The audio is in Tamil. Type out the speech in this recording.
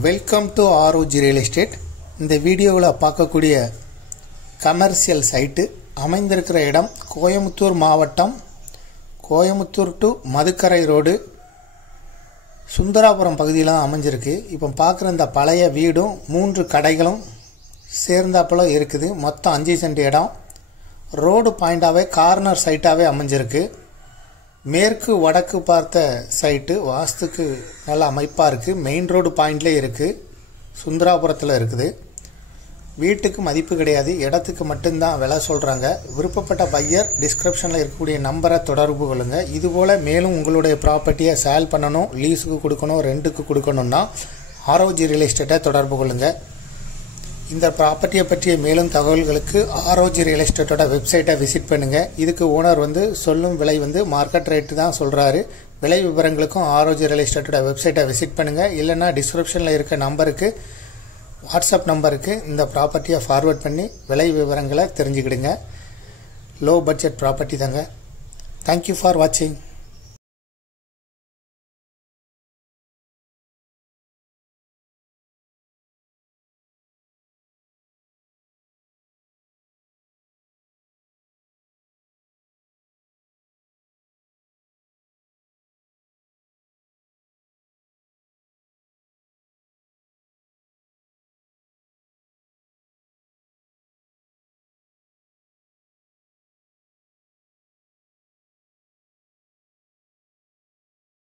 Welcome to ROG real estate. இந்த வீடியோவில் பார்க்கக்கூடிய கமர்ஷியல் சைட்டு அமைந்திருக்கிற இடம் கோயமுத்தூர் மாவட்டம், கோயமுத்தூர் டு மதுக்கரை ரோடு, சுந்தராபுரம் பகுதியில் அமைஞ்சிருக்கு. இப்போ பார்க்குற இந்த பழைய வீடும் 3 கடைகளும் சேர்ந்தாப்புல இருக்குது. மொத்தம் 5 சென்ட் இடம். ரோடு பாயிண்டாகவே கார்னர் சைட்டாகவே அமைஞ்சிருக்கு. மேற்கு வடக்கு பார்த்த சைட்டு வாஸ்துக்கு நல்ல அமைப்பாக இருக்குது. மெயின் ரோடு பாயிண்ட்லேயே இருக்குது. சுந்தராபுரத்தில் இருக்குது. வீட்டுக்கு மதிப்பு கிடையாது, இடத்துக்கு மட்டும்தான் விலை சொல்கிறாங்க. விருப்பப்பட்ட பையர் டிஸ்கிரிப்ஷனில் இருக்கக்கூடிய நம்பரை தொடர்பு கொள்ளுங்கள். இதுபோல் மேலும் உங்களுடைய ப்ராப்பர்ட்டியை சேல் பண்ணணும், லீஸுக்கு கொடுக்கணும், ரெண்ட்டுக்கு கொடுக்கணுன்னா ROG ரியல் எஸ்டேட்டை தொடர்பு கொள்ளுங்கள். இந்த ப்ராப்பர்ட்டியை பற்றிய மேலும் தகவல்களுக்கு ROG ரியல் எஸ்டேட்டோட வெப்சைட்டை விசிட் பண்ணுங்கள். இதுக்கு ஓனர் சொல்லும் விலை மார்க்கெட் ரேட்டு தான் சொல்கிறாரு. விலை விவரங்களுக்கும் ROG ரியல் எஸ்டேட்டோட வெப்சைட்டை விசிட் பண்ணுங்கள். இல்லைன்னா டிஸ்கிரிப்ஷனில் இருக்க நம்பருக்கு, வாட்ஸ்அப் நம்பருக்கு இந்த ப்ராப்பர்ட்டியை ஃபார்வர்ட் பண்ணி விலை விவரங்களை தெரிஞ்சுக்கிடுங்க. லோ பட்ஜெட் ப்ராப்பர்ட்டி தாங்க. தேங்க்யூ ஃபார் வாட்சிங்.